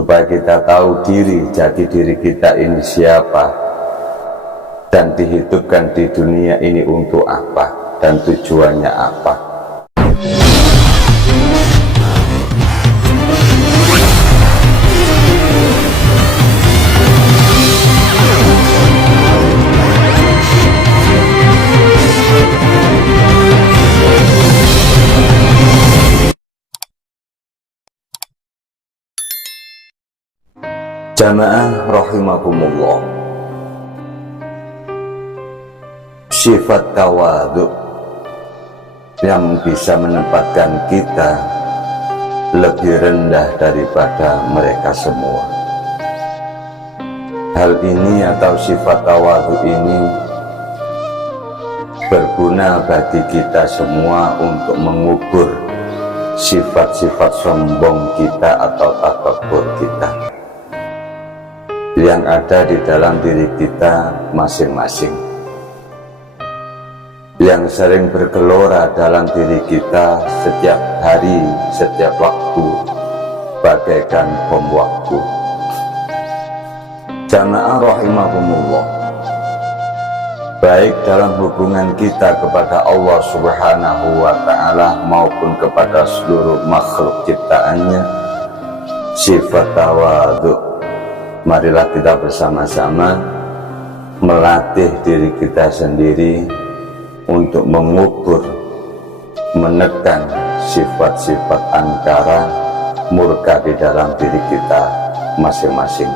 supaya kita tahu jati diri kita ini siapa, dan dihidupkan di dunia ini untuk apa dan tujuannya apa. Jamaah rahimakumullah, sifat tawadhu yang bisa menempatkan kita lebih rendah daripada mereka semua. Hal ini atau sifat tawadhu ini berguna bagi kita semua untuk mengubur sifat-sifat sombong kita atau takabur kita yang ada di dalam diri kita masing-masing, yang sering bergelora dalam diri kita setiap hari, setiap waktu, bagaikan bom waktu. Jamaah rahimakumullah, baik dalam hubungan kita kepada Allah Subhanahu wa Ta'ala maupun kepada seluruh makhluk ciptaannya, sifat tawadhu, marilah kita bersama-sama melatih diri kita sendiri untuk mengubur, menekan sifat-sifat angkara murka di dalam diri kita masing-masing.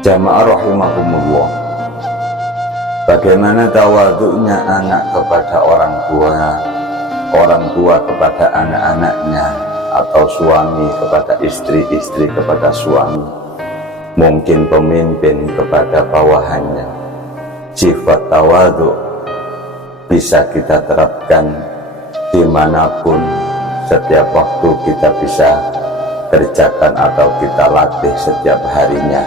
Jamaah rahimakumullah, bagaimana tawadhu'nya anak kepada orang tua kepada anak-anaknya, atau suami kepada istri kepada suami, mungkin pemimpin kepada bawahannya. Sifat tawadhu bisa kita terapkan dimanapun, setiap waktu kita bisa kerjakan atau kita latih setiap harinya.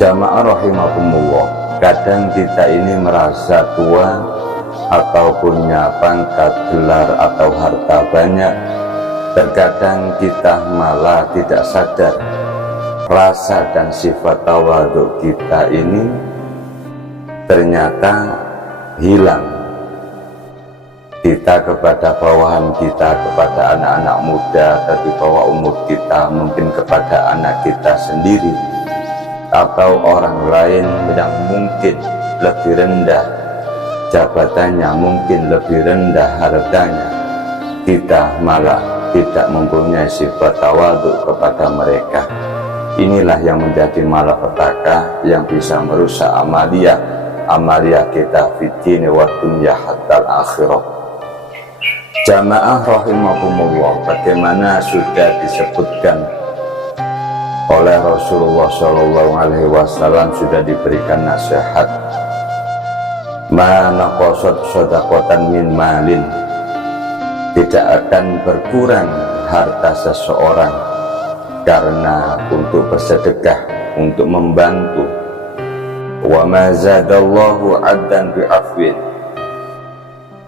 Jamaah rahimakumullah, kadang kita ini merasa tua atau punya pangkat, gelar atau harta banyak, terkadang kita malah tidak sadar rasa dan sifat tawadhu kita ini ternyata hilang. Kita kepada bawahan kita, kepada anak-anak muda atau di bawah umur kita, mungkin kepada anak kita sendiri atau orang lain yang mungkin lebih rendah jabatannya, mungkin lebih rendah hartanya, kita malah tidak mempunyai sifat tawadhu kepada mereka. Inilah yang menjadi malapetaka yang bisa merusak amalia kita fitini wa dunya hatta akhirah. Jamaah rahimakumullah, bagaimana sudah disebutkan oleh Rasulullah SAW, sudah diberikan nasihat, ma naqasat shadaqatan min malin, tidak akan berkurang harta seseorang karena untuk bersedekah, untuk membantu. Wa ma zadallahu 'addan bi'afwin,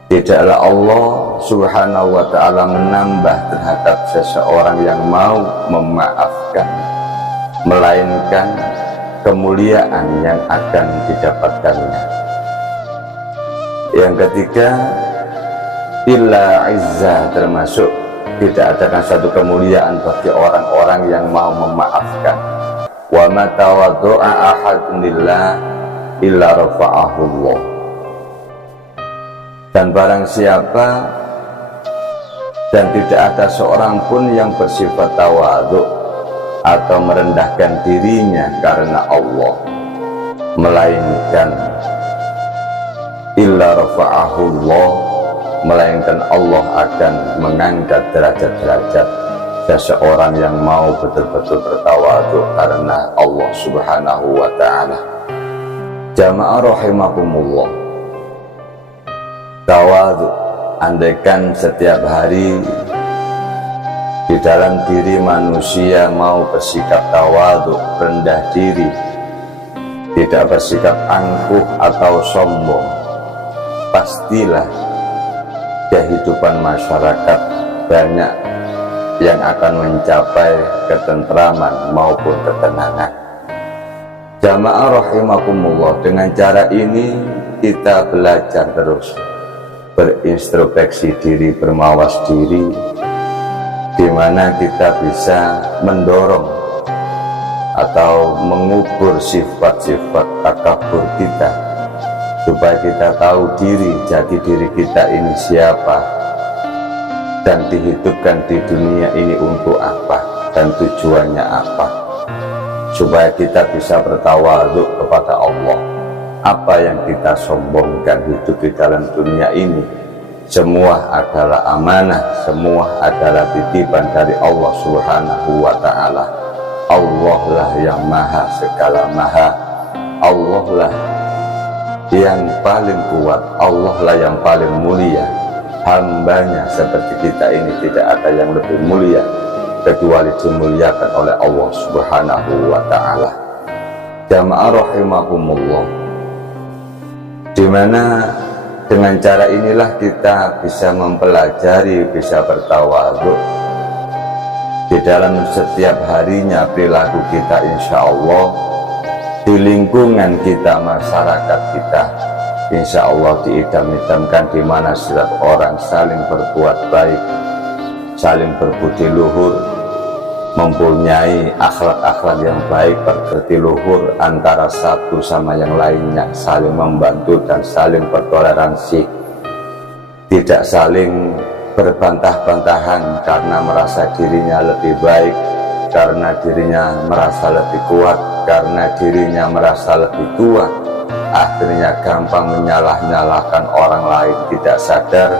tidaklah Allah Subhanahu wa Ta'ala menambah terhadap seseorang yang mau memaafkan, melainkan kemuliaan yang akan didapatkannya. Yang ketiga, illa izzah, termasuk tidak ada satu kemuliaan bagi orang-orang yang mau memaafkan. Wa ma tawaddu'a ahadun lillah illa rafa'ahu Allah. Dan barang siapa dan tidak ada seorang pun yang bersifat tawadhu atau merendahkan dirinya karena Allah, melainkan illa rafa'ahu Allah, melainkan Allah akan mengangkat derajat-derajat seseorang yang mau betul-betul bertawadhu karena Allah Subhanahu wa Ta'ala. Jamaah rahimakumullah, tawadhu, andaikan setiap hari di dalam diri manusia mau bersikap tawadhu, rendah diri, tidak bersikap angkuh atau sombong, pastilah kehidupan masyarakat banyak yang akan mencapai ketentraman maupun ketenangan. Jamaah rahimakumullah, dengan cara ini kita belajar terus berintrospeksi diri, bermawas diri, di mana kita bisa mendorong atau mengubur sifat-sifat takabur kita, supaya kita tahu diri, jati diri kita ini siapa, dan dihidupkan di dunia ini untuk apa, dan tujuannya apa, supaya kita bisa bertawadhu kepada Allah. Apa yang kita sombongkan hidup di dalam dunia ini, semua adalah amanah, semua adalah titipan dari Allah Subhanahu wa ta'ala. Allah lah yang maha segala maha, Allah lah yang paling kuat, Allah lah yang paling mulia. Hambanya seperti kita ini tidak ada yang lebih mulia kecuali dimuliakan oleh Allah Subhanahu wa ta'ala. Jamaah rahimakumullah, dimana dengan cara inilah kita bisa mempelajari, bisa bertawadhu di dalam setiap harinya perilaku kita, insya Allah di lingkungan kita, masyarakat kita, insya Allah diidam-idamkan, di mana setiap orang saling berbuat baik, saling berbudi luhur, mempunyai akhlak-akhlak yang baik, bergerti luhur antara satu sama yang lainnya, saling membantu dan saling bertoleransi, tidak saling berbantah-bantahan karena merasa dirinya lebih baik, karena dirinya merasa lebih kuat, karena dirinya merasa lebih tua, akhirnya gampang menyalah-nyalahkan orang lain, tidak sadar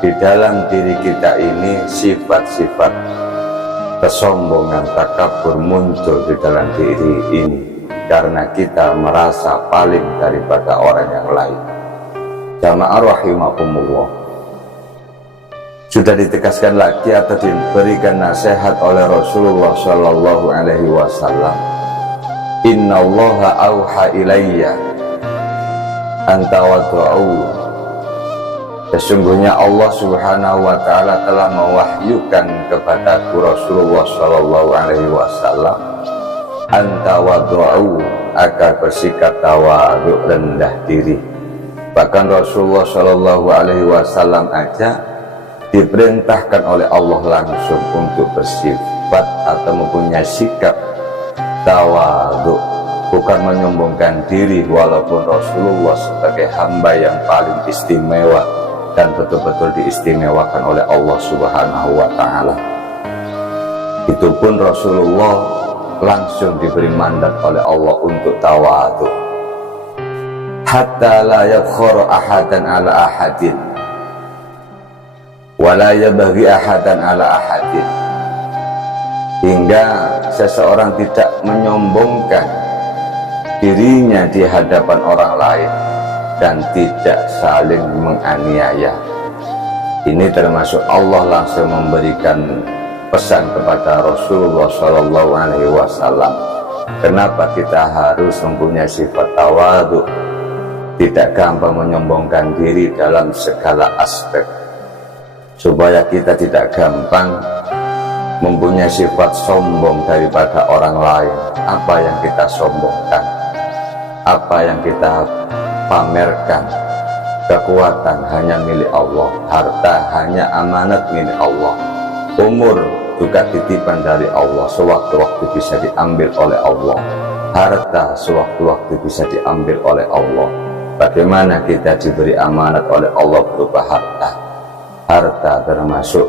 di dalam diri kita ini sifat-sifat kesombongan, takabur muncul di dalam diri ini karena kita merasa paling daripada orang yang lain. Jamaah rahimakumullah, sudah ditegaskan lagi atau diberikan nasihat oleh Rasulullah Shallallahu Alaihi Wasallam, Innallaha auha ilayya anta wadu'u, sesungguhnya Allah Subhanahu wa ta'ala telah mewahyukan kepadaku Rasulullah Shallallahu Alaihi Wasallam, anta wadu'u, agar bersikap tawadhu, rendah diri. Bahkan Rasulullah Shallallahu Alaihi Wasallam aja diperintahkan oleh Allah langsung untuk bersifat atau mempunyai sikap tawadhu, bukan menyombongkan diri, walaupun Rasulullah sebagai hamba yang paling istimewa dan betul-betul diistimewakan oleh Allah Subhanahu wa ta'ala. Itu pun Rasulullah langsung diberi mandat oleh Allah untuk tawadhu, hatta la yabkhara ahadan ala ahadin wa la yabghi ahadan ala ahadin, hingga seseorang tidak menyombongkan dirinya di hadapan orang lain dan tidak saling menganiaya. Ini termasuk Allah langsung memberikan pesan kepada Rasulullah Shallallahu Alaihi Wasallam. Kenapa kita harus mempunyai sifat tawadhu, tidak gampang menyombongkan diri dalam segala aspek, supaya kita tidak gampang mempunyai sifat sombong daripada orang lain. Apa yang kita sombongkan, apa yang kita pamerkan, kekuatan hanya milik Allah, harta hanya amanat milik Allah, umur juga titipan dari Allah, sewaktu-waktu bisa diambil oleh Allah, harta sewaktu-waktu bisa diambil oleh Allah. Bagaimana kita diberi amanat oleh Allah berupa harta? Harta termasuk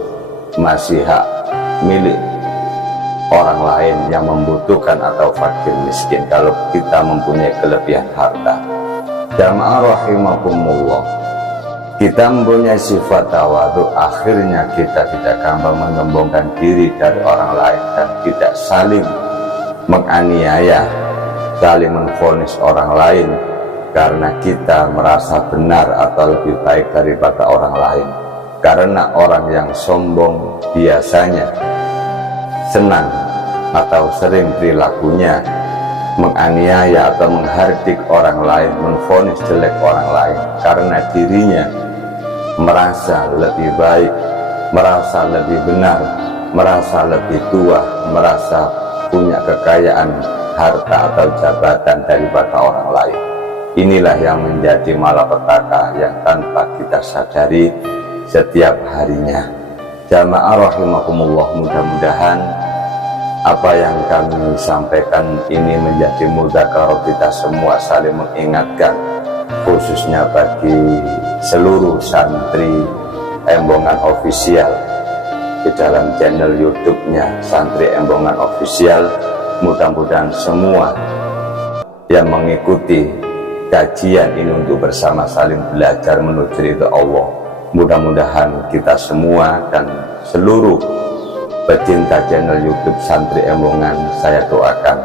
masih hak milik orang lain yang membutuhkan atau fakir miskin kalau kita mempunyai kelebihan harta. Jamaah rahimakumullah, kita mempunyai sifat tawadhu, akhirnya kita tidak gampang menyombongkan diri dari orang lain dan tidak saling menganiaya, saling menvonis orang lain karena kita merasa benar atau lebih baik daripada orang lain. Karena orang yang sombong biasanya senang atau sering perilakunya menganiaya atau menghardik orang lain, menvonis jelek orang lain karena dirinya merasa lebih baik, merasa lebih benar merasa lebih tua, merasa punya kekayaan harta atau jabatan daripada orang lain. Inilah yang menjadi malapetaka yang tanpa kita sadari setiap harinya. Jamaah rahimakumullah, mudah-mudahan apa yang kami sampaikan ini menjadi mudzakarah kita semua, saling mengingatkan, khususnya bagi seluruh santri Embongan Official di dalam channel YouTube-nya Santri Embongan Official. Mudah-mudahan semua yang mengikuti kajian ini untuk bersama saling belajar menuju ridha Allah. Mudah-mudahan kita semua dan seluruh pecinta channel YouTube Santri Embongan, saya doakan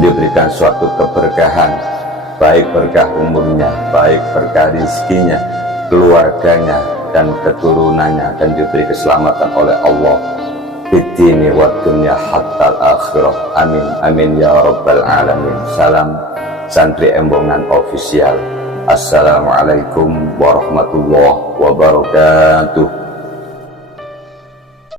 diberikan suatu keberkahan, baik berkah umurnya, baik berkah rizkinya, keluarganya dan keturunannya, dan diberi keselamatan oleh Allah fid-dini wa dunya hatta al-akhirah. Amin amin ya rabbal alamin. Salam Santri Embongan Official. Assalamualaikum warahmatullahi wabarakatuh.